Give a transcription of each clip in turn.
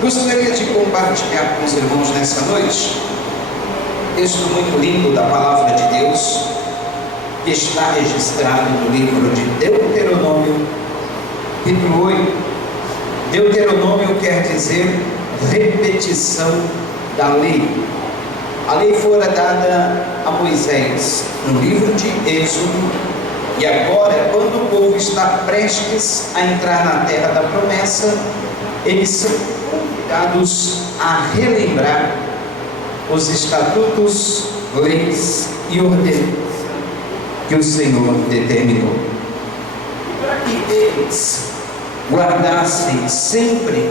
Gostaria de compartilhar com os irmãos nessa noite texto muito lindo da Palavra de Deus, que está registrado no livro de Deuteronômio, capítulo 8. Deuteronômio quer dizer repetição da lei. A lei fora dada a Moisés no livro de Êxodo, e agora, quando o povo está prestes a entrar na terra da promessa, eles são convidados a relembrar os estatutos, leis e ordenanças que o Senhor determinou. Para que eles guardassem sempre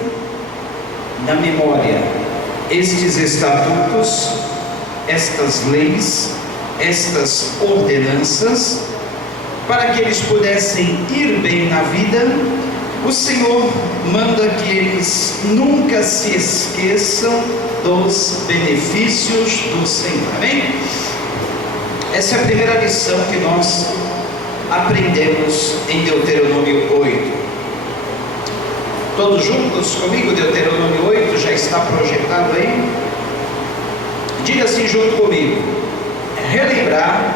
na memória estes estatutos, estas leis, estas ordenanças, para que eles pudessem ir bem na vida, o Senhor manda que eles nunca se esqueçam dos benefícios do Senhor. Amém? Essa é a primeira lição que nós aprendemos em Deuteronômio 8. Todos juntos comigo? Deuteronômio 8 já está projetado aí? Diga assim junto comigo: relembrar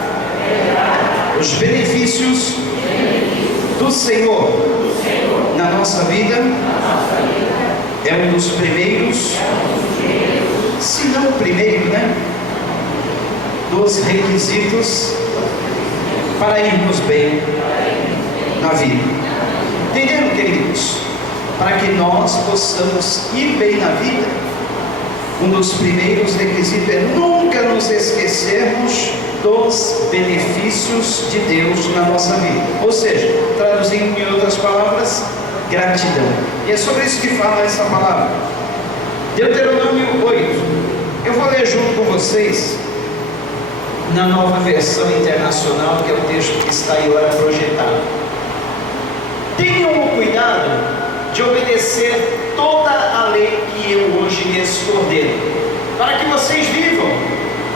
os benefícios do Senhor na nossa vida é um dos primeiros, se não o primeiro, dos requisitos para irmos bem na vida. Entenderam, queridos? Para que nós possamos ir bem na vida, um dos primeiros requisitos é nunca nos esquecermos dos benefícios de Deus na nossa vida. Ou seja, traduzindo em outras palavras, gratidão. E é sobre isso que fala essa palavra. Deuteronômio 8. Eu vou ler junto com vocês na Nova Versão Internacional, que é o texto que está aí agora projetado. Tenham o cuidado de obedecer toda a lei que eu hoje lhes ordeno, para que vocês vivam,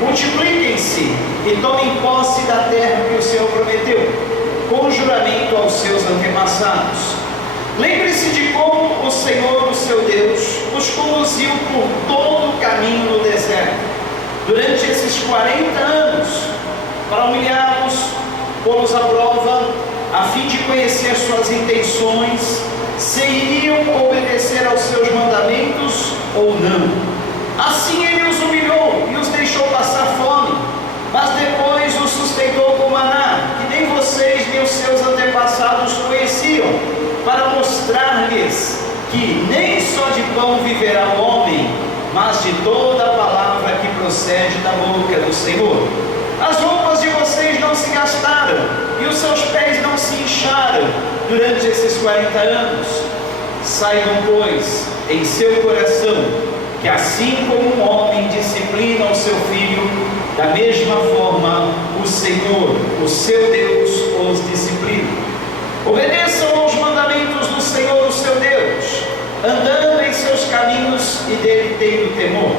multipliquem-se e tomem posse da terra que o Senhor prometeu, com juramento aos seus antepassados. Lembre-se de como o Senhor, o seu Deus, os conduziu por todo o caminho no deserto, durante esses 40 anos, para humilhá-los, pô-los à prova, a fim de conhecer suas intenções, se iriam obedecer aos seus mandamentos ou não. Assim ele os humilhou e os deixou passar fome, mas depois os sustentou com maná, que nem vocês nem os seus antepassados conheciam, para mostrar-lhes que nem só de pão viverá o homem, mas de toda a palavra que procede da boca do Senhor. As roupas de vocês não se gastaram, e os seus pés não se incharam durante esses 40 anos. Saibam, pois, em seu coração, que assim como um homem disciplina o seu filho, da mesma forma o Senhor, o seu Deus, os disciplina. Obedeçam aos mandamentos do Senhor, o seu Deus, andando em seus caminhos e dele tendo temor,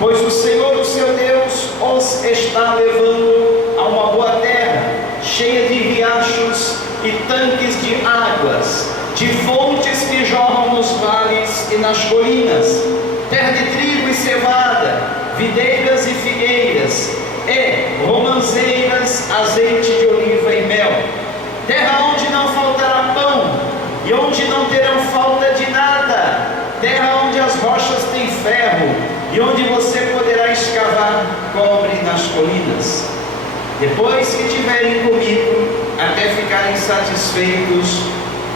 pois o Senhor, o seu Deus, os está levando a uma boa terra, cheia de riachos e tanques de águas, de fontes que jorram nos vales e nas colinas, terra de trigo e cevada, videiras e figueiras, romanceiras, azeite de oliva e mel, terra onde não faltará pão e onde não terão falta de nada, terra onde as rochas têm ferro e onde você poderá escavar cobre nas colinas. Depois que tiverem comido até ficarem satisfeitos,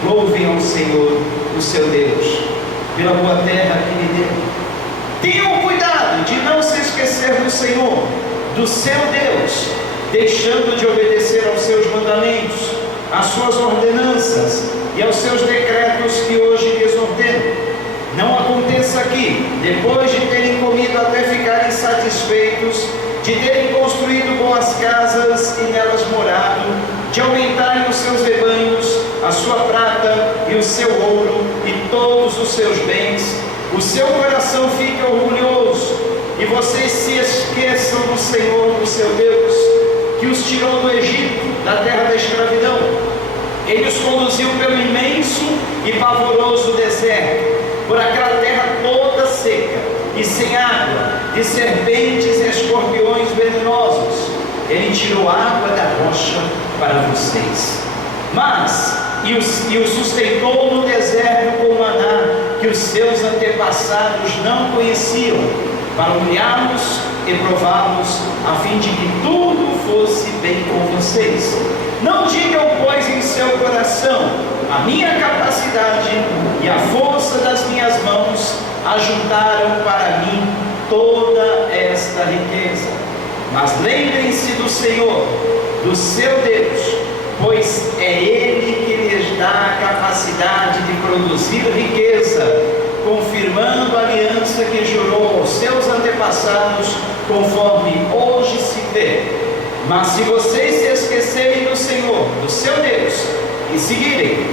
louvem ao Senhor, o seu Deus, pela boa terra que lhe deu. Tenham cuidado de não se esquecer do Senhor, do seu Deus, deixando de obedecer aos seus mandamentos, às suas ordenanças e aos seus decretos que hoje lhes ordeno. Não aconteça que, depois de terem comido até ficarem satisfeitos, de terem construído boas casas e nelas morado, de aumentarem os seus rebanhos, a sua prata e o seu ouro e todos os seus bens, o seu coração fique orgulhoso e vocês se esqueçam do Senhor, do seu Deus, que os tirou do Egito, da terra da escravidão. Ele os conduziu pelo imenso e pavoroso deserto, por aquela terra toda e sem água, de serpentes e escorpiões venenosos. Ele tirou água da rocha para vocês. E o sustentou no deserto com maná, que os seus antepassados não conheciam, para humilhá-los e prová-los, a fim de que tudo fosse bem com vocês. Não digam, pois, em seu coração: a minha capacidade e a força das minhas mãos ajuntaram para mim toda esta riqueza. Mas lembrem-se do Senhor, do seu Deus, pois é Ele que lhes dá a capacidade de produzir riqueza, confirmando a aliança que jurou aos seus antepassados, conforme hoje se vê. Mas se vocês se esquecerem do Senhor, do seu Deus, e seguirem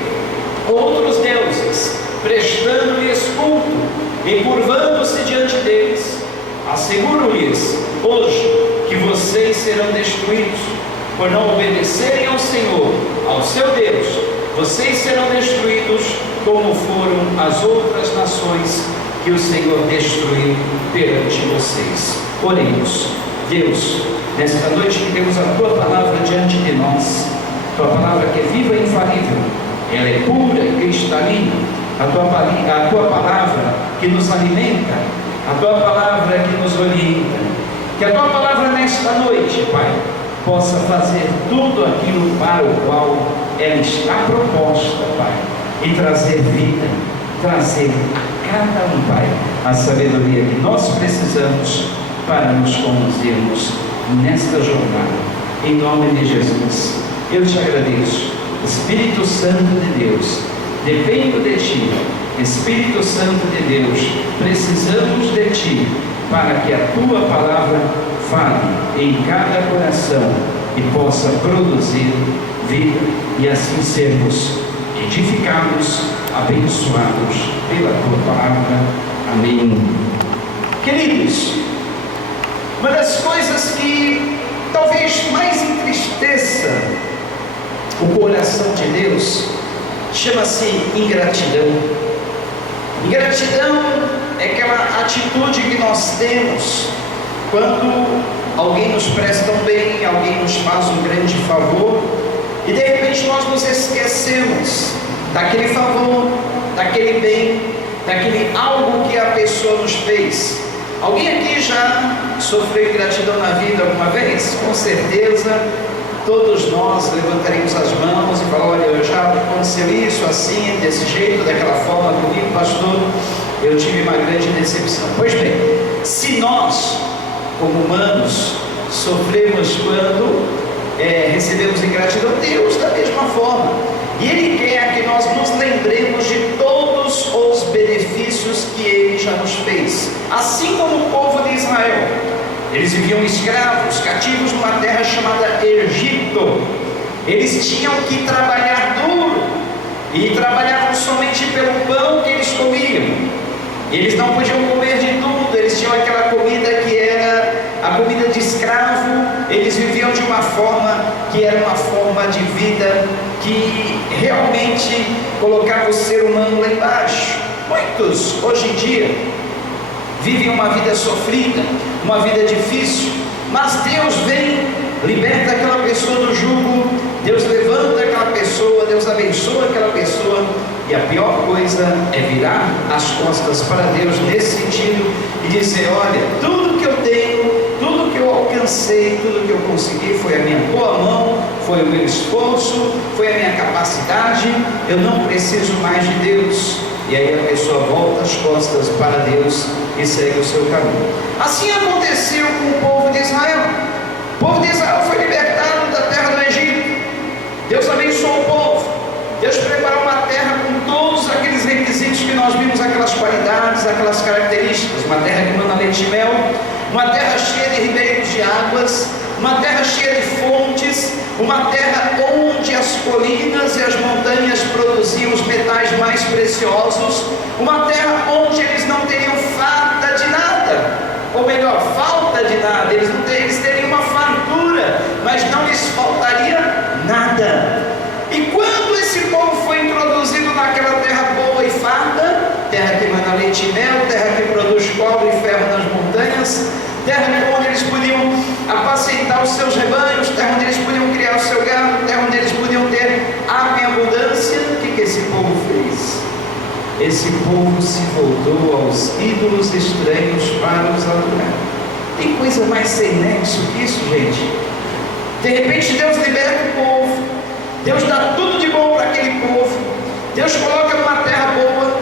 outros deuses, prestando-lhes culto e curvando-se diante deles, asseguro-lhes hoje que vocês serão destruídos. Por não obedecerem ao Senhor, ao seu Deus, vocês serão destruídos, como foram as outras nações que o Senhor destruiu perante vocês. Oremos. Deus, nesta noite que temos a Tua palavra diante de nós, Tua palavra que é viva e infalível, ela é pura e cristalina, a Tua palavra que nos alimenta, a Tua palavra que nos orienta, que a Tua palavra nesta noite, Pai, possa fazer tudo aquilo para o qual ela está proposta, Pai, e trazer vida, trazer a cada um, Pai, a sabedoria que nós precisamos para nos conduzirmos nesta jornada. Em nome de Jesus, eu te agradeço. Espírito Santo de Deus, dependo de Ti. Espírito Santo de Deus, precisamos de Ti, para que a Tua palavra fale em cada coração e possa produzir vida, e assim sermos edificados, abençoados pela Tua palavra. Amém. Queridos, uma das coisas que talvez mais entristeça o coração de Deus chama-se ingratidão. Ingratidão é aquela atitude que nós temos quando alguém nos presta um bem, alguém nos faz um grande favor, e de repente nós nos esquecemos daquele favor, daquele bem, daquele algo que a pessoa nos fez. Alguém aqui já sofreu ingratidão na vida alguma vez? Com certeza todos nós levantaremos as mãos e falar: olha, já aconteceu isso, assim, desse jeito, daquela forma comigo, pastor, eu tive uma grande decepção. Pois bem, se nós, como humanos, sofremos quando recebemos ingratidão, Deus da mesma forma, e Ele quer que nós nos lembremos de todos os benefícios que Ele já nos fez. Assim como o povo de Israel, eles viviam escravos, cativos numa terra chamada Egito. Eles tinham que trabalhar duro, e trabalhavam somente pelo pão que eles comiam. Eles não podiam comer de tudo, eles tinham aquela comida que era a comida de escravo. Eles viviam de uma forma que era uma forma de vida que realmente colocava o ser humano lá embaixo. Muitos, hoje em dia, vivem uma vida sofrida, uma vida difícil, mas Deus vem, liberta aquela pessoa do jugo, Deus levanta aquela pessoa, Deus abençoa aquela pessoa, e a pior coisa é virar as costas para Deus nesse sentido e dizer: olha, tudo que eu tenho, tudo que eu alcancei, tudo que eu consegui foi a minha boa mão, foi o meu esforço, foi a minha capacidade, eu não preciso mais de Deus. E aí a pessoa volta as costas para Deus e segue o seu caminho. Assim aconteceu com o povo de Israel. O povo de Israel foi libertado da terra do Egito. Deus abençoou o povo. Deus preparou uma terra com todos aqueles requisitos que nós vimos, aquelas qualidades, aquelas características. Uma terra que manda leite e mel, uma terra cheia de ribeiros de águas, uma terra cheia de fontes, uma terra onde as colinas e as montanhas produziam os metais mais preciosos, uma terra onde eles não teriam falta de nada, ou melhor, falta de nada. Eles teriam uma fartura, mas não lhes faltaria nada. E quando esse povo foi introduzido naquela terra boa e farta, terra que manda leite e mel, terra que produz cobre, ferro, povo se voltou aos ídolos estranhos para os adorar. Tem coisa mais sem nexo que isso, gente? De repente Deus liberta o povo, Deus dá tudo de bom para aquele povo, Deus coloca numa terra boa,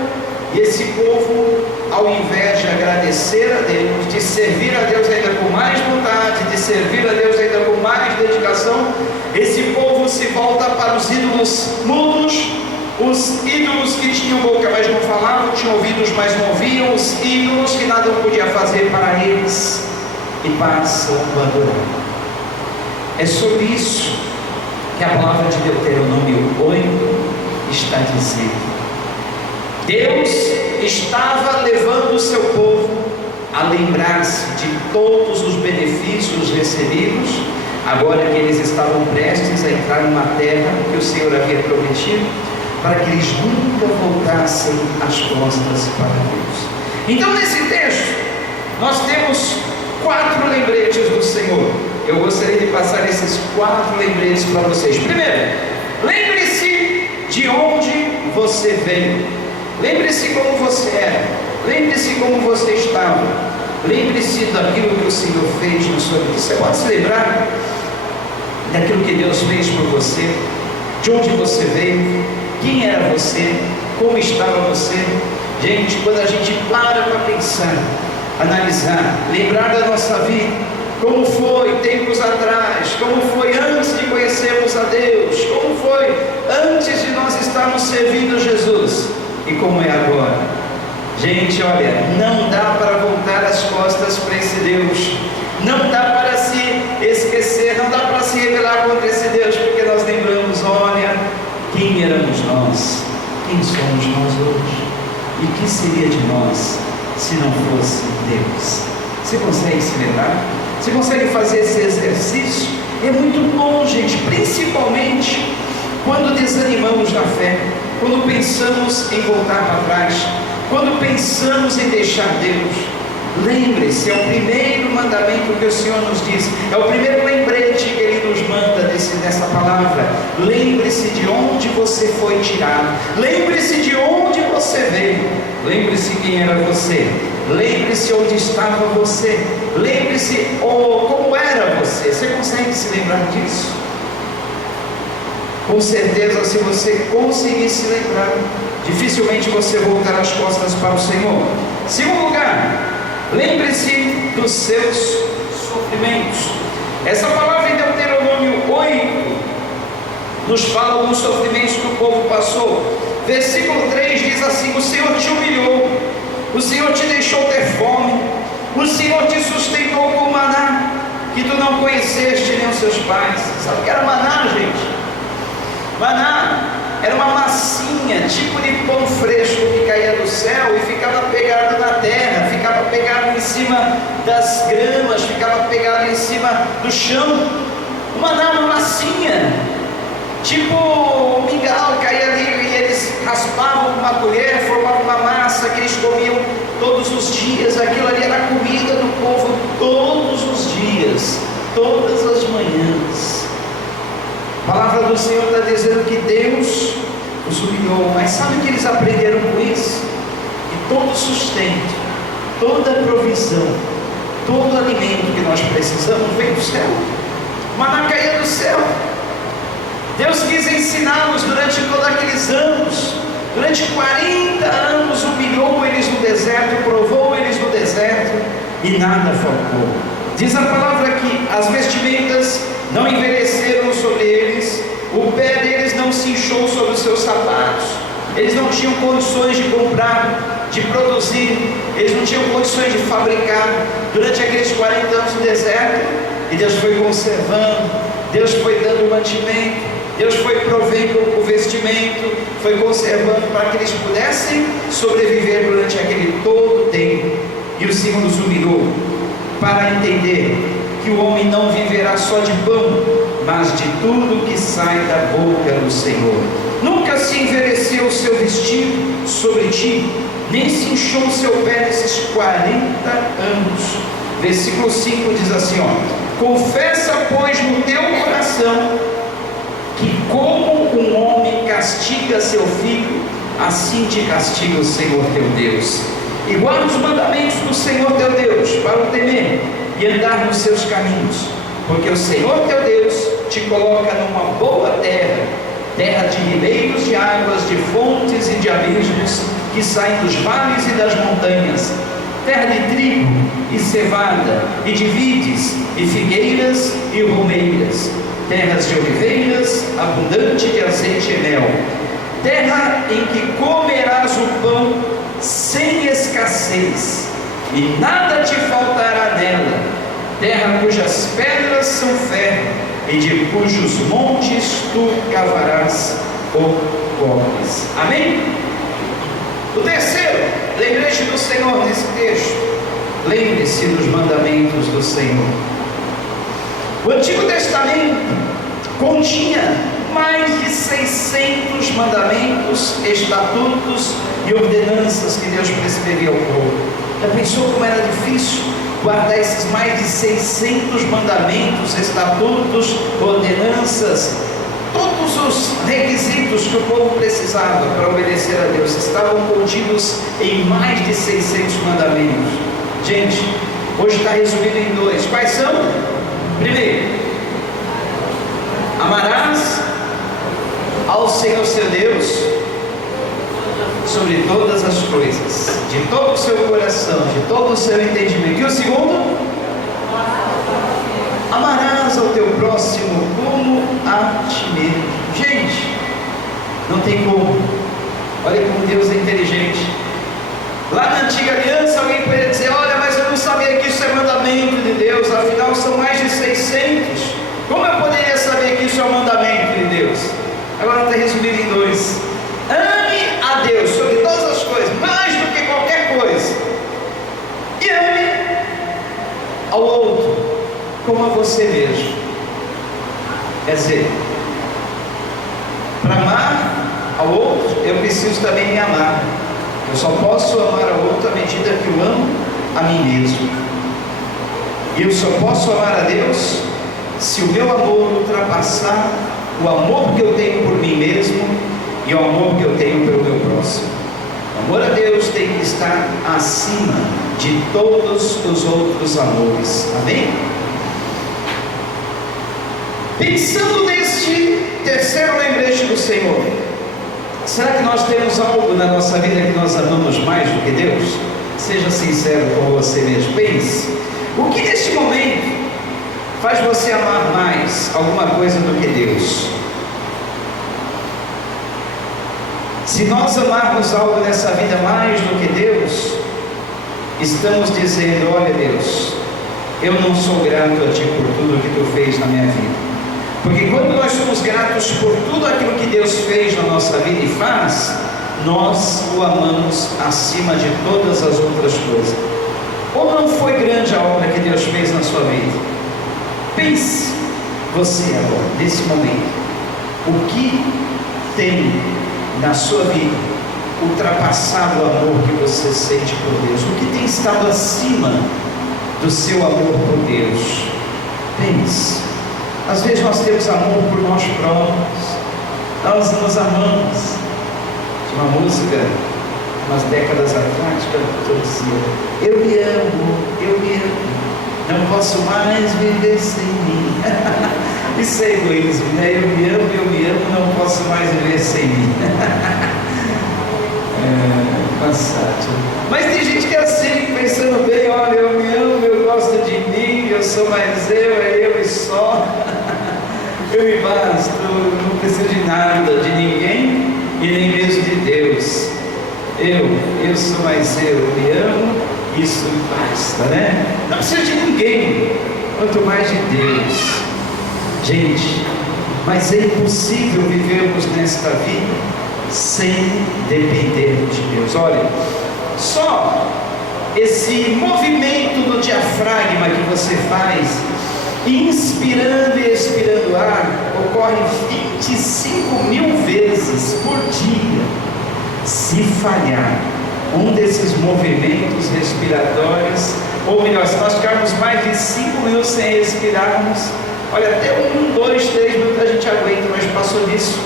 e esse povo, ao invés de agradecer a Deus, de servir a Deus ainda com mais vontade, de servir a Deus ainda com mais dedicação, esse povo se volta para os ídolos mudos, os ídolos que tinham boca, mas não falavam, tinham ouvidos, mas não ouviam, os ídolos que nada podia fazer para eles, e passam a adorar. É sobre isso que a palavra de Deuteronômio 8 está dizendo. Deus estava levando o seu povo a lembrar-se de todos os benefícios recebidos, agora que eles estavam prestes a entrar numa terra que o Senhor havia prometido, para que eles nunca voltassem as costas para Deus. Então, nesse texto, nós temos 4 lembretes do Senhor. Eu gostaria de passar esses 4 lembretes para vocês. Primeiro, lembre-se de onde você veio. Lembre-se como você era. Lembre-se como você estava. Lembre-se daquilo que o Senhor fez na sua vida. Você pode se lembrar daquilo que Deus fez por você, de onde você veio, quem era você, como estava você. Gente, quando a gente para pensar, analisar, lembrar da nossa vida, como foi tempos atrás, como foi antes de conhecermos a Deus, como foi antes de nós estarmos servindo Jesus e como é agora. Gente, olha, não dá para voltar as costas para esse Deus, não dá para se esquecer, não dá para se rebelar contra esse Deus, porque nós lembramos, olha, quem éramos nós, quem somos nós hoje, e o que seria de nós se não fosse Deus? Você consegue se lembrar? Você consegue fazer esse exercício? É muito bom, gente, principalmente quando desanimamos na fé, quando pensamos em voltar para trás, quando pensamos em deixar Deus. Lembre-se, é o primeiro mandamento que o Senhor nos diz, é o primeiro lembrete que Ele nos manda nessa palavra. Lembre-se de onde você foi tirado, lembre-se de onde você veio, lembre-se quem era você, lembre-se onde estava você, lembre-se como era você. Você consegue se lembrar disso? Com certeza, se você conseguir se lembrar, dificilmente você voltará as costas para o Senhor. Segundo lugar, lembre-se dos seus sofrimentos. Essa palavra em Deuteronômio 8 nos fala alguns sofrimentos que o povo passou. Versículo 3 diz assim: o Senhor te humilhou, o Senhor te deixou ter fome, o Senhor te sustentou com maná, que tu não conheceste nem os seus pais. Sabe o que era maná, gente? Maná era uma massinha, tipo de pão fresco que caía do céu e ficava pegado na terra, ficava pegado em cima das gramas, ficava pegado em cima do chão. O maná era uma massinha, tipo um mingau, caía ali e eles raspavam com uma colher, formavam uma massa que eles comiam todos os dias. Aquilo ali era a comida do povo todos os dias, todas as manhãs. A palavra do Senhor está dizendo que Deus os humilhou, mas sabe o que eles aprenderam com isso? Que todo sustento, toda provisão, todo alimento que nós precisamos vem do céu. O maná caía do céu. Deus quis ensiná-los durante todos aqueles anos. Durante 40 anos humilhou eles no deserto, provou eles no deserto e nada faltou. Diz a palavra que as vestimentas não envelheceram sobre eles, o pé deles não se inchou sobre os seus sapatos, eles não tinham condições de comprar, de produzir, eles não tinham condições de fabricar durante aqueles 40 anos no deserto. E Deus foi conservando, Deus foi dando mantimento, Deus foi provendo o vestimento, foi conservando para que eles pudessem sobreviver durante aquele todo tempo. E o Senhor nos humilhou para entender que o homem não viverá só de pão, mas de tudo que sai da boca do Senhor. Nunca se envelheceu o seu vestido sobre ti, nem se inchou o seu pé nesses 40 anos. Versículo 5 diz assim, confessa, pois, no teu coração, que como um homem castiga seu filho, assim te castiga o Senhor teu Deus. E guarda os mandamentos do Senhor teu Deus, para o temer e andar nos seus caminhos, porque o Senhor teu Deus te coloca numa boa terra, terra de ribeiros de águas, de fontes e de abismos, que saem dos vales e das montanhas, terra de trigo e cevada, e de vides, e figueiras e romeiras, terras de oliveiras, abundante de azeite e mel, terra em que comerás o pão sem escassez, e nada te faltará nela, terra cujas pedras são ferro, e de cujos montes tu cavarás cofres. Amém? O terceiro, lembre-se do Senhor nesse texto. Lembre-se dos mandamentos do Senhor. O Antigo Testamento continha mais de 600 mandamentos, estatutos e ordenanças que Deus prescrevia ao povo. Já pensou como era difícil guardar esses mais de 600 mandamentos, estatutos, ordenanças? Todos os requisitos que o povo precisava para obedecer a Deus estavam contidos em mais de 600 mandamentos. Gente, hoje está resumido em dois. Quais são? Primeiro, amarás ao Senhor seu Deus sobre todas as coisas, de todo o seu coração, de todo o seu entendimento. E o segundo, amarás ao teu próximo como a ti mesmo. Gente, não tem como. Olha como Deus é inteligente. Lá na antiga aliança alguém poderia dizer: olha, mas eu não sabia que isso é mandamento de Deus, afinal são mais de 600. Como eu poderia saber que isso é um mandamento de Deus? Agora está resumido em dois: ame a Deus sobre todas as coisas, mais do que qualquer coisa, e ame ao outro como a você mesmo. Quer dizer, para amar ao outro, eu preciso também me amar. Eu só posso amar ao outro à medida que eu amo a mim mesmo. E eu só posso amar a Deus se o meu amor ultrapassar o amor que eu tenho por mim mesmo e o amor que eu tenho pelo meu próximo. O amor a Deus tem que estar acima de todos os outros amores. Amém? Pensando neste terceiro lembrete do Senhor, será que nós temos algo na nossa vida que nós amamos mais do que Deus? Seja sincero com você mesmo. Pense, o que neste momento faz você amar mais alguma coisa do que Deus? Se nós amarmos algo nessa vida mais do que Deus, estamos dizendo: olha Deus, eu não sou grato a Ti por tudo que Tu fez na minha vida. Porque quando nós somos gratos por tudo aquilo que Deus fez na nossa vida e faz, nós o amamos acima de todas as outras coisas. Ou não foi grande a obra que Deus fez na sua vida? Pense você agora, nesse momento, o que tem na sua vida ultrapassado o amor que você sente por Deus? O que tem estado acima do seu amor por Deus? Pense. Às vezes nós temos amor por nós próprios, nós nos amamos. Tinha uma música, umas décadas atrás, que eu dizia: eu me amo, não posso mais viver sem mim. Isso é egoísmo, né? Eu me amo, não posso mais viver sem mim. Cansado. Mas tem gente que é assim, pensando bem: olha, eu me amo, eu gosto de mim, eu sou mais é eu e só. Eu me basto, não preciso de nada, de ninguém e nem mesmo de Deus. Eu sou mais eu me amo, isso basta, né? Não precisa de ninguém, quanto mais de Deus. Gente, mas é impossível vivermos nesta vida sem depender de Deus. Olha, só esse movimento do diafragma que você faz, inspirando e expirando ar, ocorre 25.000 vezes por dia. Se falhar um desses movimentos respiratórios, ou melhor, se nós ficarmos mais de 5 minutos sem respirarmos, olha, até 1, 2, 3 minutos a gente aguenta, mas passou disso,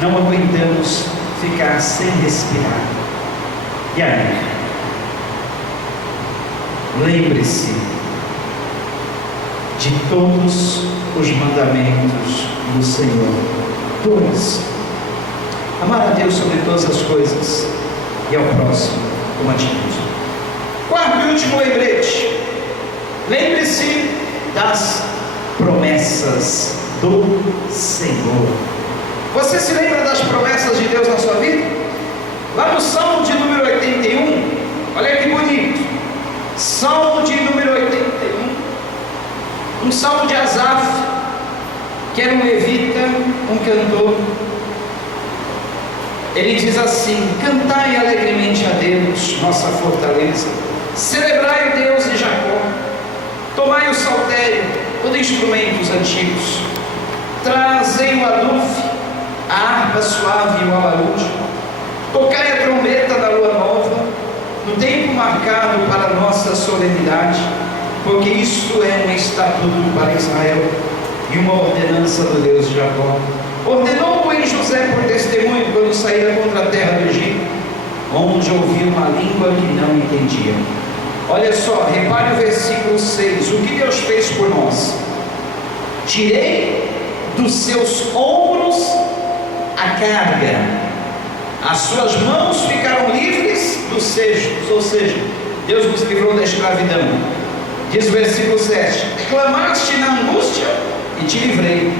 não aguentamos ficar sem respirar. E aí? Lembre-se de todos os mandamentos do Senhor. Todos. Amar a Deus sobre todas as coisas e ao próximo como a ti mesmo. Quarto e último lembrete. Lembre-se das promessas do Senhor. Você se lembra das promessas de Deus na sua vida? Lá no Salmo de número 81, olha que bonito. Salmo de número 81, um salmo de Asaf, que era um levita, um cantor. Ele diz assim: cantai alegremente a Deus, nossa fortaleza, celebrai o Deus de Jacó, tomai o saltério, os instrumentos antigos, trazei o alufe, a harpa suave e o alaúde, tocai a trombeta da lua nova, no tempo marcado para a nossa solenidade, porque isto é um estatuto para Israel e uma ordenança do Deus de Jacó. Ordenou-o em José por testemunho quando saíra contra a terra do Egito, onde ouviu uma língua que não entendia. Olha só, repare o versículo 6, o que Deus fez por nós: tirei dos seus ombros a carga, as suas mãos ficaram livres dos seixos, ou seja, Deus nos livrou da escravidão. Diz o versículo 7, clamaste na angústia e te livrei.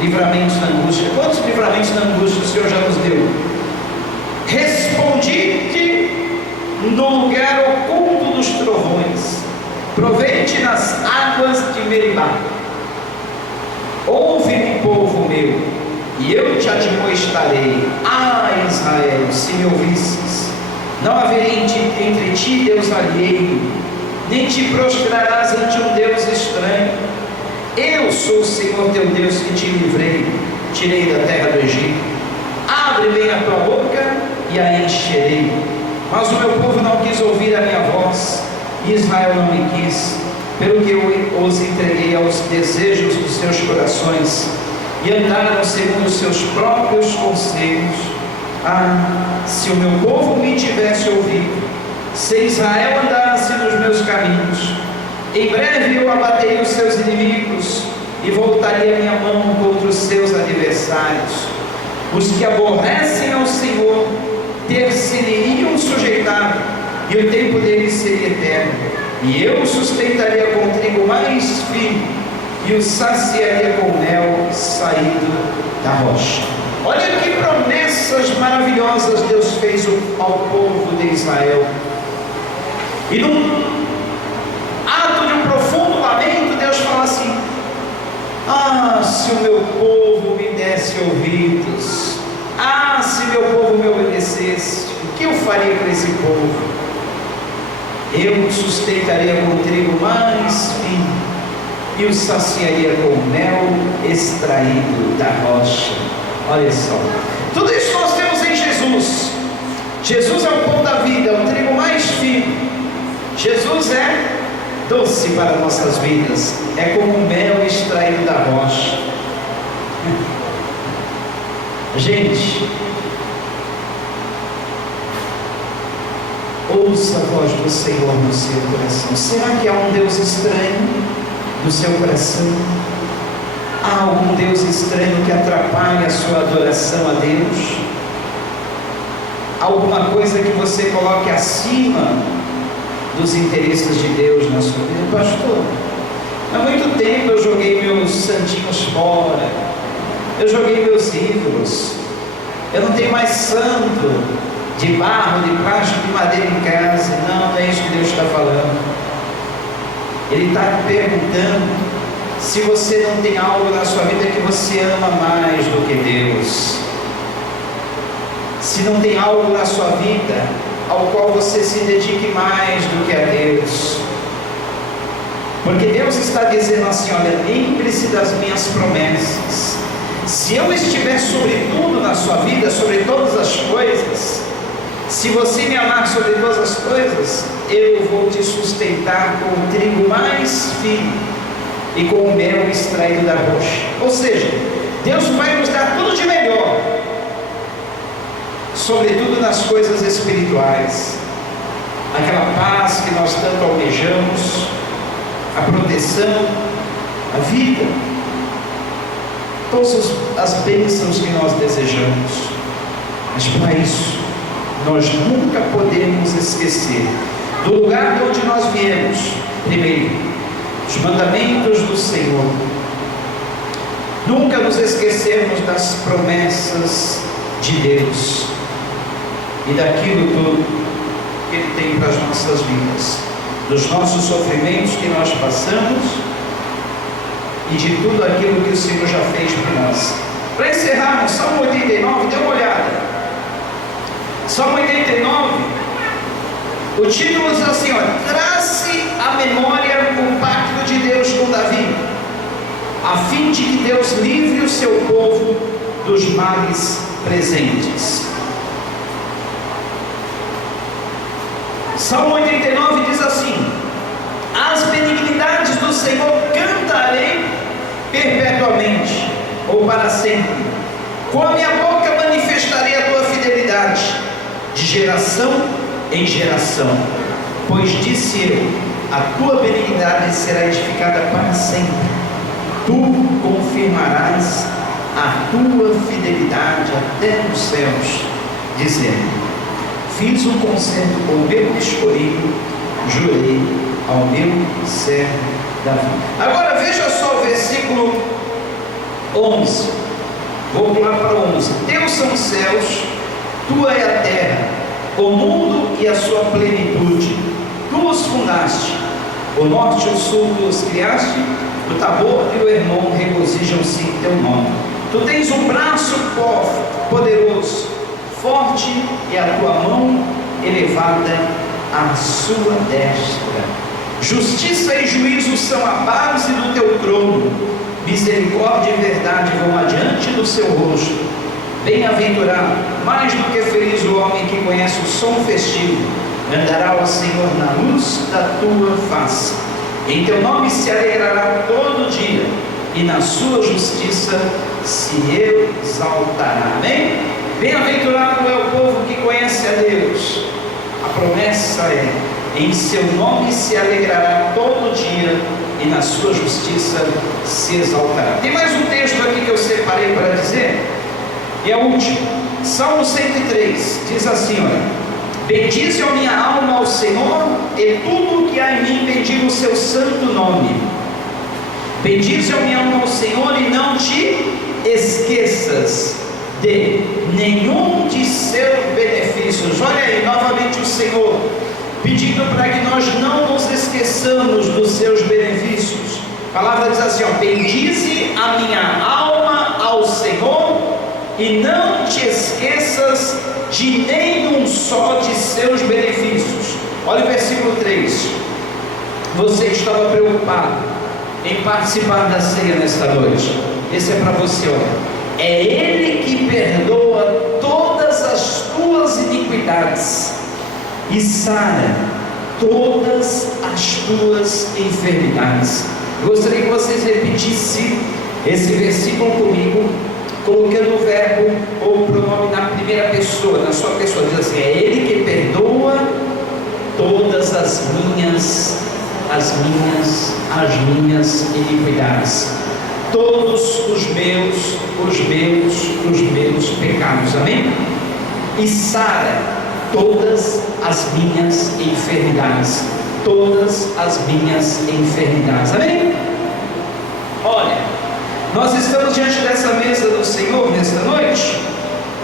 Livramentos na angústia. Quantos livramentos na angústia o Senhor já nos deu? Respondi-te no lugar oculto dos trovões, provei-te nas águas de Meribá. Ouve-me, povo meu, e eu te admoestarei. Ah, Israel, se me ouvisses, não haverá entre ti Deus alheio, nem te prostrarás ante um Deus estranho. Eu sou o Senhor teu Deus que te livrei, tirei da terra do Egito. Abre bem a tua boca e a encherei. Mas o meu povo não quis ouvir a minha voz, e Israel não me quis, pelo que eu os entreguei aos desejos dos seus corações, e andaram segundo os seus próprios conselhos. Ah, se o meu povo me tivesse ouvido, se Israel andasse nos meus caminhos, em breve eu abateria os seus inimigos e voltaria minha mão contra os seus adversários. Os que aborrecem ao Senhor ter-se-lhe-iam sujeitado, e o tempo deles seria eterno. E eu o sustentaria com trigo mais fino, e o saciaria com mel saído da rocha. Olha que promessas maravilhosas Deus fez ao povo de Israel. E num ato de um profundo lamento, Deus fala assim: ah, se o meu povo me desse ouvidos, ah, se meu povo me obedecesse, o que eu faria com esse povo? Eu o sustentaria com trigo mais fino, e o saciaria com mel extraído da rocha. Olha só, tudo isso nós temos em Jesus. Jesus é o pão da vida, o trigo mais fino. Jesus é doce para nossas vidas, é como mel extraído da rocha. Gente, ouça a voz do Senhor no seu coração. Será que há um Deus estranho no seu coração? Há algum Deus estranho que atrapalha a sua adoração a Deus? Alguma coisa que você coloque acima dos interesses de Deus na sua vida? Pastor, há muito tempo eu joguei meus santinhos fora, eu joguei meus ídolos, eu não tenho mais santo de barro, de plástico, de madeira em casa. Não é isso que Deus está falando. Ele está perguntando se você não tem algo na sua vida que você ama mais do que Deus, se não tem algo na sua vida ao qual você se dedique mais do que a Deus. Porque Deus está dizendo assim: olha, lembre-se das minhas promessas. Se eu estiver sobre tudo na sua vida, sobre todas as coisas, se você me amar sobre todas as coisas, eu vou te sustentar com o trigo mais fino e com o mel extraído da rocha. Ou seja, Deus vai nos dar tudo de melhor. sobretudo nas coisas espirituais, aquela paz que nós tanto almejamos, a proteção, a vida, todas as bênçãos que nós desejamos. Mas para isso, nós nunca podemos esquecer do lugar de onde nós viemos. Primeiro, os mandamentos do Senhor. Nunca nos esquecermos das promessas de Deus e daquilo tudo que Ele tem para as nossas vidas, dos nossos sofrimentos que nós passamos e de tudo aquilo que o Senhor já fez por nós. Para encerrarmos, Salmo 89, dê uma olhada. Salmo 89, o título diz assim: traz-se à memória o pacto de Deus com Davi, a fim de que Deus livre o seu povo dos males presentes. Salmo 89 diz assim: as benignidades do Senhor cantarei perpetuamente, ou para sempre. Com a minha boca manifestarei a tua fidelidade, de geração em geração. Pois disse eu: a tua benignidade será edificada para sempre. Tu confirmarás a tua fidelidade até nos céus, dizendo: fiz um concerto com o meu escolhido, jurei ao meu servo Davi. Agora veja só o versículo 11. Vou pular para o 11. Teus são os céus, tua é a terra, o mundo e a sua plenitude. Tu os fundaste, o norte e o sul tu os criaste, o Tabor e o Hermon regozijam-se em teu nome. Tu tens um braço poderoso, forte, e a tua mão elevada à sua destra. Justiça e juízo são a base do teu trono, misericórdia e verdade vão adiante do seu rosto. Bem-aventurado, mais do que feliz o homem que conhece o som festivo, andará o Senhor na luz da tua face. Em teu nome se alegrará todo dia, e na sua justiça se exaltará. Amém? Bem-aventurado é o povo que conhece a Deus. A promessa é: em seu nome se alegrará todo dia, e na sua justiça se exaltará. Tem mais um texto aqui que eu separei para dizer, e é o último. Salmo 103 diz assim: bendize a minha alma ao Senhor, e tudo que há em mim bendiga o seu santo nome. Bendize a minha alma ao Senhor, e não te esqueças de nenhum de seus benefícios. Olha aí, novamente o Senhor pedindo para que nós não nos esqueçamos dos seus benefícios. A palavra diz assim: bendize a minha alma ao Senhor, e não te esqueças de nenhum só de seus benefícios. Olha o versículo 3. Você que estava preocupado em participar da ceia nesta noite, esse é para você. Olha, é Ele que perdoa todas as tuas iniquidades e sara todas as tuas enfermidades. Eu gostaria que vocês repetissem esse versículo comigo, colocando o verbo ou o pronome na primeira pessoa, na sua pessoa. Diz assim: é Ele que perdoa todas as minhas iniquidades, todos os meus pecados. Amém? E sara todas as minhas enfermidades, amém? Olha, nós estamos diante dessa mesa do Senhor nesta noite,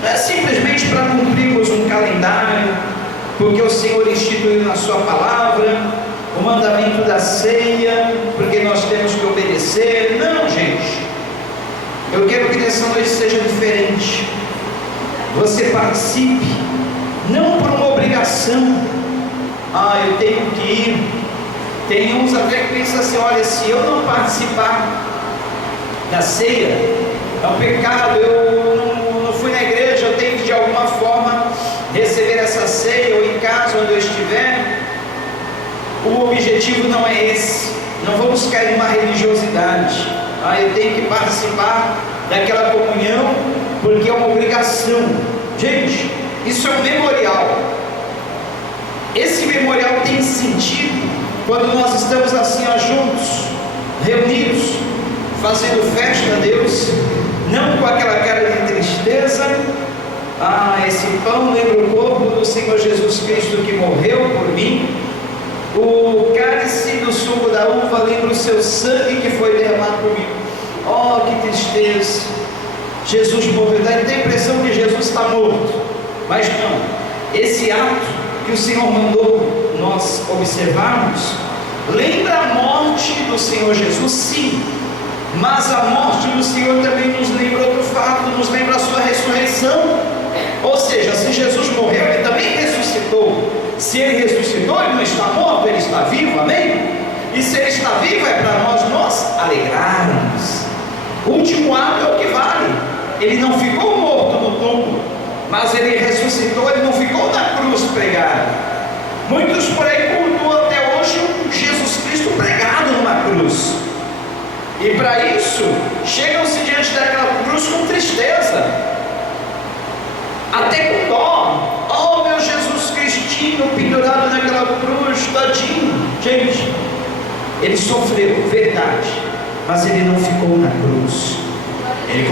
não é simplesmente para cumprirmos um calendário, porque o Senhor instituiu na sua palavra o mandamento da ceia, porque nós temos que obedecer. Não, gente, eu quero que nessa noite seja diferente. Você participe, não por uma obrigação. Eu tenho que ir. Tem uns até que pensam assim: olha, se eu não participar da ceia, é um pecado, eu não fui na igreja, eu tenho que de alguma forma receber essa ceia, ou em casa onde eu estiver. O objetivo não é esse. Não vamos cair numa religiosidade. Eu tenho que participar daquela comunhão porque é uma obrigação. Gente, Isso é um memorial. Esse memorial tem sentido quando nós estamos assim juntos, reunidos, fazendo festa a Deus, não com aquela cara de tristeza. Esse pão lembra o corpo do Senhor Jesus Cristo que morreu por mim. O cálice do sumo da uva lembra o seu sangue que foi derramado por mim. Oh, que tristeza! Jesus morreu. Dá a impressão que Jesus está morto, mas não. Esse ato que o Senhor mandou nós observarmos lembra a morte do Senhor Jesus, sim, mas a morte do Senhor também nos lembra outro fato, nos lembra a sua ressurreição. Ou seja, se Jesus morreu, Ele também ressuscitou. Se Ele ressuscitou, Ele não está morto, Ele está vivo, amém? E se Ele está vivo, é para nós nos alegrarmos. O último ato é o que vale. Ele não ficou morto no túmulo, mas Ele ressuscitou, Ele não ficou na cruz pregado. Muitos por aí cultuam até hoje Jesus Cristo pregado numa cruz, e para isso chegam-se diante daquela cruz com tristeza, até com dó. Oh, meu Jesus Cristinho pendurado naquela cruz, tadinho. Gente, Ele sofreu, verdade, mas Ele não ficou na cruz. Ele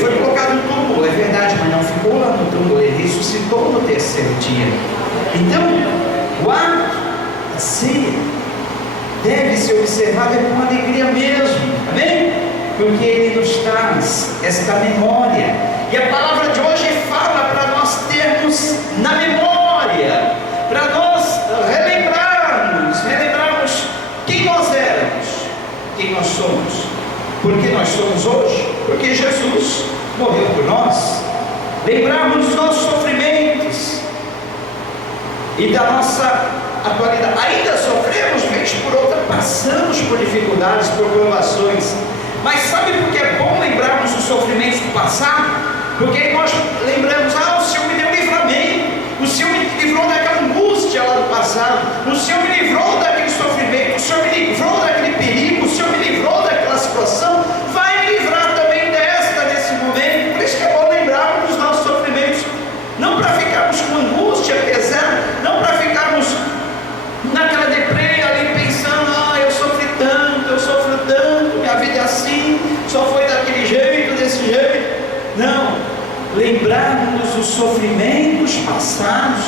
foi colocado no túmulo, é verdade, mas não ficou lá no túmulo. Ele ressuscitou no terceiro dia. Então, o ato da ceia deve ser observado com alegria mesmo, amém? Porque Ele nos traz esta memória, e a palavra de hoje fala para nós termos na memória, para nós relembrarmos quem nós éramos, quem nós somos, por que nós somos hoje, porque Jesus morreu por nós. Lembrarmos dos nossos sofrimentos e da nossa atualidade. Ainda sofremos, vez por outra, passamos por dificuldades, por provações, mas sabe por que é bom lembrarmos dos sofrimentos do passado? Porque nós lembramos, o Senhor me deu livramento, o Senhor me livrou daquela angústia lá do passado, o Senhor me livrou daquele sofrimento, o Senhor me livrou daquele perigo, o Senhor me livrou daquela situação, vai me livrar também nesse momento. Por isso que é bom lembrarmos dos nossos sofrimentos, não para ficarmos com angústia, pesar, não para ficarmos naquela deprê ali pensando, eu sofri tanto, eu sofro tanto, minha vida é assim, só foi daquele jeito, desse jeito. Não, lembrarmos dos sofrimentos passados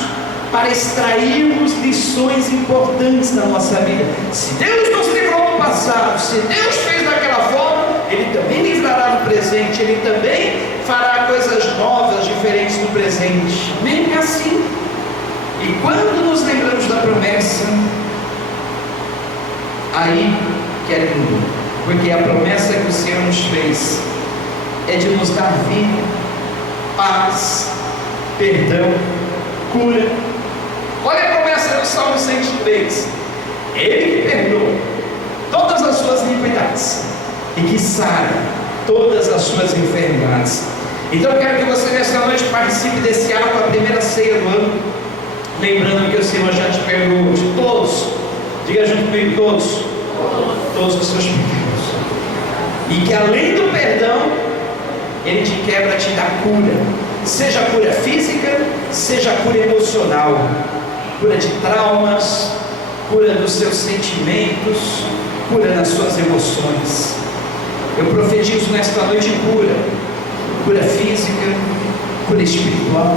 para extrairmos lições importantes na nossa vida. Se Deus nos livrou no passado, se Deus fez daquela forma, Ele também livrará no presente, Ele também fará coisas novas, diferentes no presente. Amém? É assim. E quando nos lembramos da promessa, aí que é lindo, porque a promessa que o Senhor nos fez é de nos dar vida, paz, perdão, cura. Olha a promessa do Salmo 103: Ele que perdoa todas as suas iniquidades e que sara todas as suas enfermidades. Então eu quero que você nesta noite participe desse ato, a primeira ceia do ano, lembrando que o Senhor já te perdoou de todos, diga junto comigo, todos os seus pecados, e que além do perdão, Ele te quebra, te dá cura, seja cura física, seja cura emocional, cura de traumas, cura dos seus sentimentos, cura nas suas emoções. Eu profetizo nesta noite cura física, cura espiritual,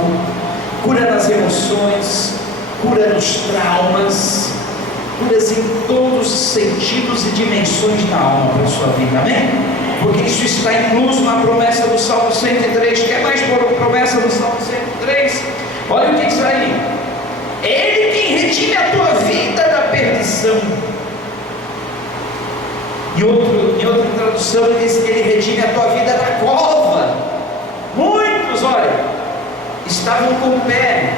cura nas emoções, cura nos traumas, curas em todos os sentidos e dimensões da alma para a sua vida, amém? Porque isso está incluso na promessa do Salmo 103. Quer mais promessa do Salmo 103? Olha o que diz aí: Ele quem redime a tua vida da perdição. Em outra tradução ele diz que Ele redime a tua vida da cova. Muitos, olha, estavam com o pé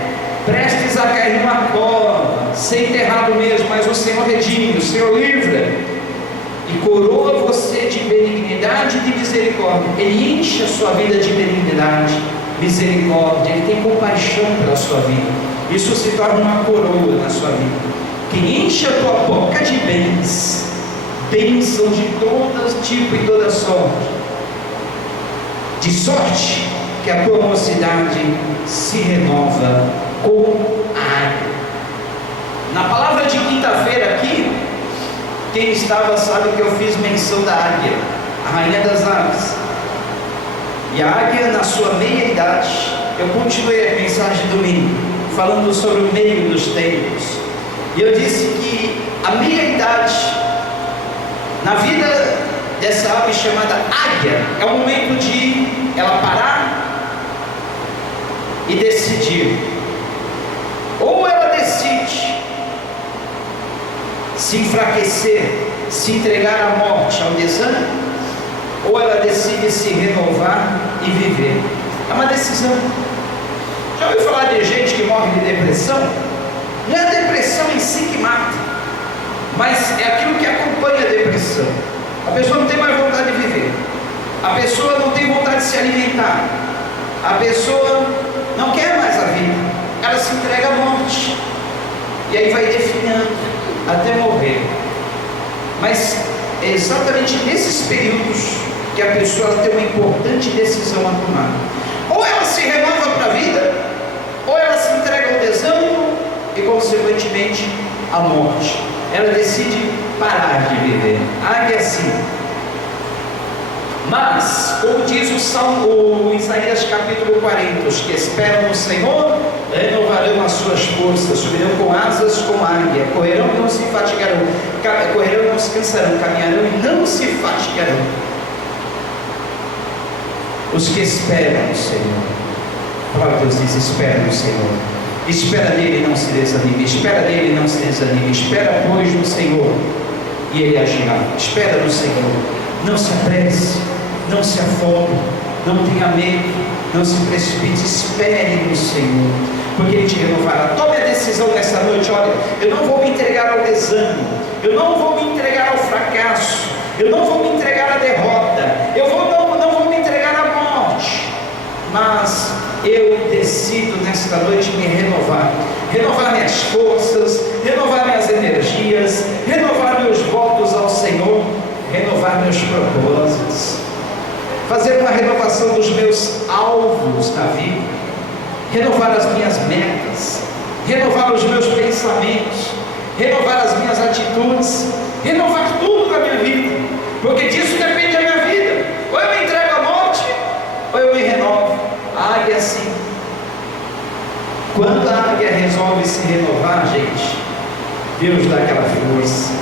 prestes a cair numa cova, ser enterrado mesmo, mas o Senhor redime, o Senhor livra e coroa você de benignidade e de misericórdia. Ele enche a sua vida de benignidade, misericórdia, Ele tem compaixão pela sua vida. Isso se torna uma coroa na sua vida. Quem enche a tua boca de bens, bênção de todo tipo e toda sorte, de sorte, que a tua mocidade se renova como a águia. Na palavra de quinta-feira aqui, quem estava sabe que eu fiz menção da águia, a rainha das aves. E a águia, na sua meia-idade, eu continuei a mensagem de domingo, falando sobre o meio dos tempos. E eu disse que a meia-idade, na vida dessa ave chamada águia, é o momento de ela parar e decidir. Ou ela decide se enfraquecer, se entregar à morte, ao desânimo, ou ela decide se renovar e viver. É uma decisão. Já ouviu falar de gente que morre de depressão? Não é a depressão em si que mata, mas é aquilo que acompanha a depressão. A pessoa não tem mais vontade de viver, a pessoa não tem vontade de se alimentar, a pessoa não quer mais a vida, ela se entrega à morte, e aí vai definhando até morrer. Mas é exatamente nesses períodos que a pessoa ela tem uma importante decisão a tomar. Ou ela se renova para a vida, ou ela se entrega ao desânimo e consequentemente à morte. Ela decide parar de viver. Águia assim. Mas, como diz o Isaías capítulo 40, os que esperam no Senhor renovarão as suas forças, subirão com asas como águia, correrão e não se fatigarão, correrão e não se cansarão, caminharão e não se fatigarão. Os que esperam no Senhor, a palavra de Deus diz: espera no Senhor, espera nele e não se desanime, espera nele e não se desanime, espera pois no Senhor e ele agirá. Espera no Senhor, não se apresse, não se afogue, não tenha medo, não se precipite, espere no Senhor, porque ele te renovará. Tome a decisão nessa noite: olha, eu não vou me entregar ao desânimo, eu não vou me entregar ao fracasso, eu não vou me entregar à derrota, eu não vou me entregar à morte, mas eu decido nesta noite me renovar minhas forças, renovar minhas energias, renovar meus votos ao Senhor, renovar meus propósitos, fazer uma renovação dos meus alvos da vida, renovar as minhas metas, renovar os meus pensamentos, renovar as minhas atitudes, renovar tudo da minha vida, porque disso depende a minha vida. Ou eu me entrego à morte, ou eu me renovo. A águia é assim. Quando a águia resolve se renovar, gente, Deus dá aquela força.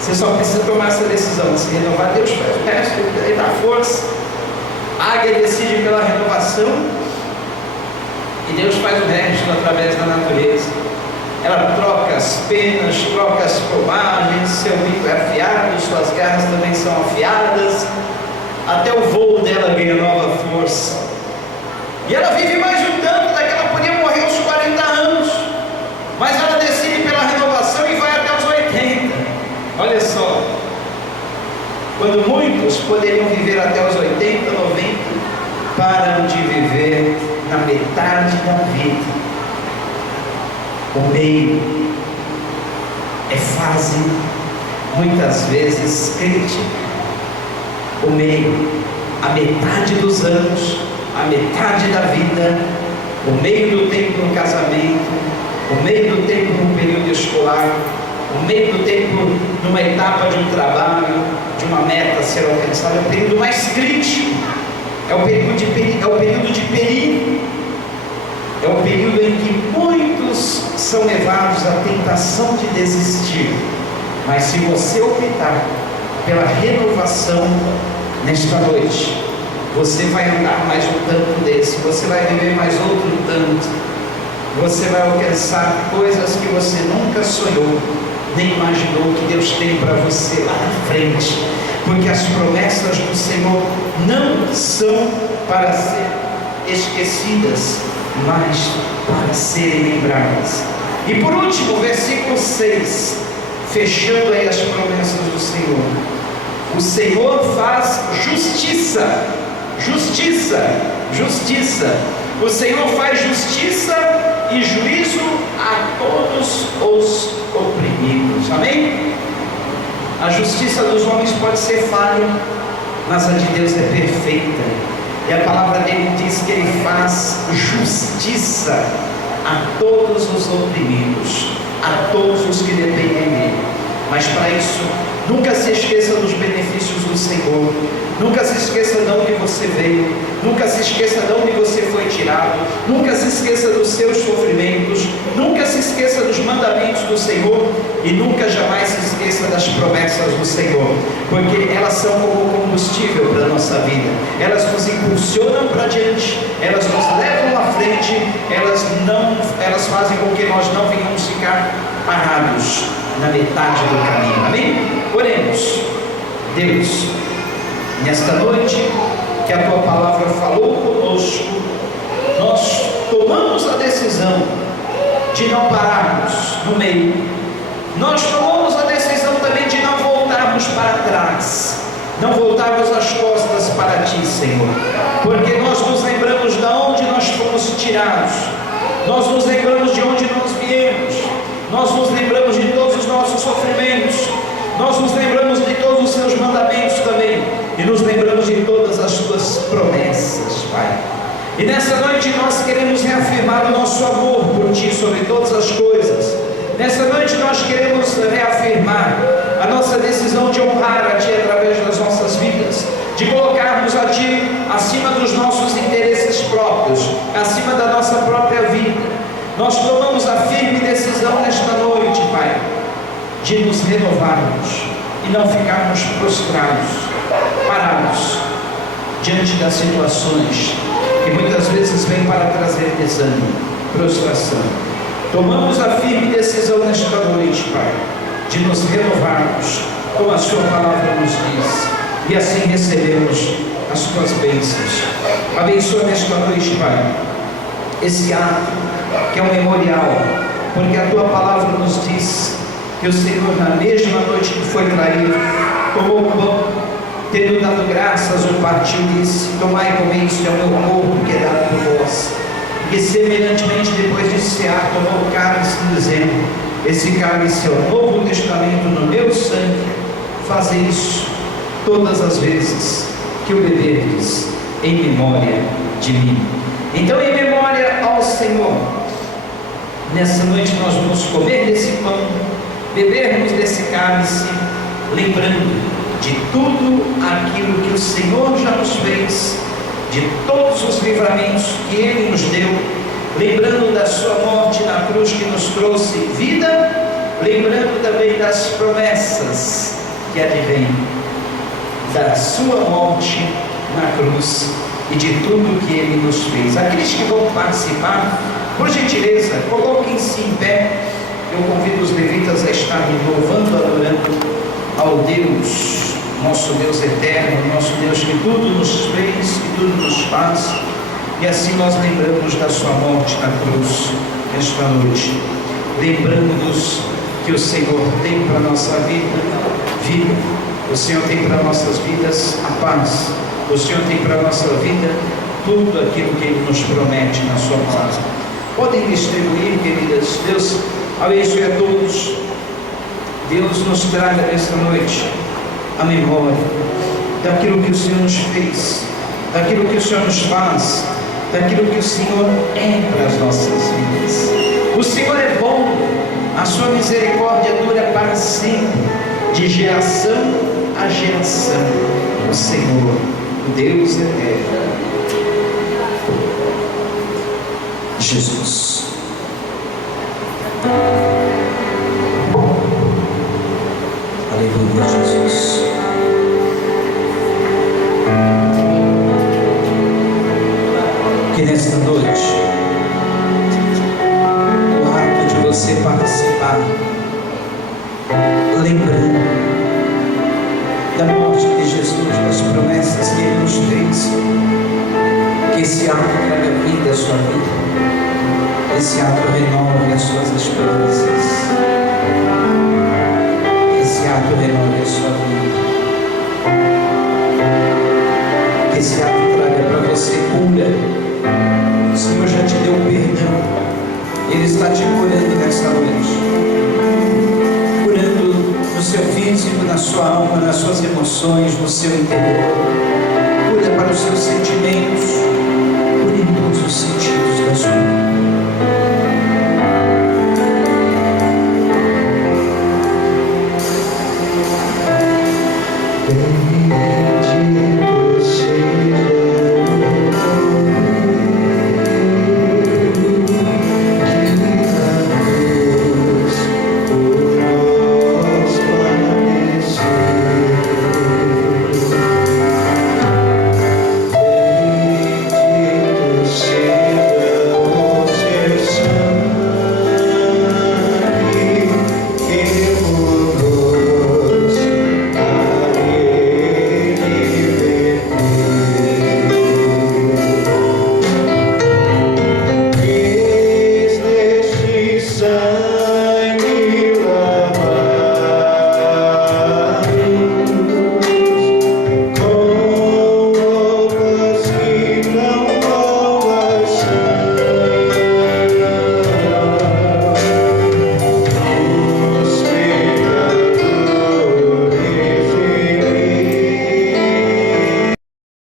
Você só precisa tomar essa decisão, se renovar. Deus faz o resto, Ele dá força. A águia decide pela renovação e Deus faz o resto através da natureza. Ela troca as penas, troca as plumagens, seu bico é afiado, suas garras também são afiadas, até o voo dela ganha nova força. E ela vive mais um tanto, daqui ela podia morrer aos 40 anos, mas ela decide pela renovação e vai até os 80. Olha só, quando muitos poderiam viver até os 80, 90, param de viver na metade da vida. O meio é fase muitas vezes crítica. O meio, a metade dos anos, a metade da vida, o meio do tempo no casamento, o meio do tempo no período escolar, o meio do tempo numa etapa de um trabalho, de uma meta a ser alcançada, é o período mais crítico, é o período de perigo, é o período em que muitos são levados à tentação de desistir. Mas se você optar pela renovação nesta noite, você vai andar mais um tanto desse, você vai viver mais outro tanto, você vai alcançar coisas que você nunca sonhou, nem imaginou que Deus tem para você lá na frente, porque as promessas do Senhor não são para ser esquecidas, mas para serem lembradas. E por último, versículo 6, fechando aí as promessas do Senhor: o Senhor faz justiça, o Senhor faz justiça e juízo a todos os oprimidos. Amém? A justiça dos homens pode ser falha, mas a de Deus é perfeita. E a palavra dele diz que ele faz justiça a todos os oprimidos, a todos os que dependem dele. Mas para isso, nunca se esqueça dos benefícios do Senhor. Nunca se esqueça de onde você veio. Nunca se esqueça de onde você foi tirado. Nunca se esqueça dos seus sofrimentos. Nunca se esqueça dos mandamentos do Senhor. E nunca jamais se esqueça das promessas do Senhor. Porque elas são como combustível para a nossa vida. Elas nos impulsionam para diante. Elas nos levam à frente. Elas fazem com que nós não venhamos ficar parados na metade do caminho. Amém? Oremos. Deus, nesta noite que a Tua Palavra falou conosco, nós tomamos a decisão de não pararmos no meio. Nós tomamos a decisão também de não voltarmos para trás, não voltarmos as costas para Ti, Senhor, porque nós nos lembramos de onde nós fomos tirados, nós nos lembramos de onde nós viemos, nós nos lembramos de todos os nossos sofrimentos, nós nos lembramos de todos os Seus mandamentos também, e nos lembramos de todas as Tuas promessas, Pai. E nessa noite nós queremos reafirmar o nosso amor por Ti sobre todas as coisas. Nessa noite nós queremos reafirmar a nossa decisão de honrar a Ti através das nossas vidas, de colocarmos a Ti acima dos nossos interesses próprios, acima da nossa própria vida. Nós tomamos a firme decisão nesta noite, Pai, de nos renovarmos e não ficarmos prostrados, parados diante das situações que muitas vezes vêm para trazer desânimo, prostração. Tomamos a firme decisão nesta noite, Pai, de nos renovarmos, como a Sua palavra nos diz, e assim recebemos as Tuas bênçãos. Abençoa nesta noite, Pai, esse ato que é um memorial, porque a Tua palavra nos diz que o Senhor, na mesma noite que foi traído, tomou o pão, tendo dado graças, o partiu e disse: tomai e comei, isto é o meu corpo que é dado por vós. E semelhantemente, depois de cear, tomou o cálice, dizendo: esse cálice é o novo testamento no meu sangue, faze isso todas as vezes que o beberdes, em memória de mim. Então, em memória ao Senhor, nessa noite nós vamos comer desse pão, bebermos desse cálice, lembrando de tudo aquilo que o Senhor já nos fez, de todos os livramentos que Ele nos deu, lembrando da Sua morte na cruz que nos trouxe vida, lembrando também das promessas que advêm da Sua morte na cruz e de tudo que Ele nos fez. Aqueles que vão participar, por gentileza, coloquem-se em pé. Eu convido os levitas a estarem louvando, adorando ao Deus, nosso Deus eterno, nosso Deus que tudo nos fez, que tudo nos faz, e assim nós lembramos da Sua morte na cruz nesta noite, lembrando-nos que o Senhor tem para a nossa vida, o Senhor tem para nossas vidas a paz, o Senhor tem para a nossa vida tudo aquilo que Ele nos promete na Sua palavra. Podem distribuir, queridas. Deus abençoe a todos. Deus nos traga nesta noite a memória daquilo que o Senhor nos fez, daquilo que o Senhor nos faz, daquilo que o Senhor é para as nossas vidas. O Senhor é bom, a Sua misericórdia dura para sempre, de geração a geração. O Senhor, Deus eterno. Jesus. Aleluia, Jesus. Que nesta noite, o ato de você participar, lembrando da morte de Jesus, das promessas que Ele nos fez, que esse ato traga vida à sua vida, esse ato renove as suas esperanças, esse ato renove a sua vida, que esse ato traga para você cura. O Senhor já te deu perdão, Ele está te curando nessa noite, curando no seu físico, na sua alma, nas suas emoções, no seu interior. Cura para os seus sentimentos.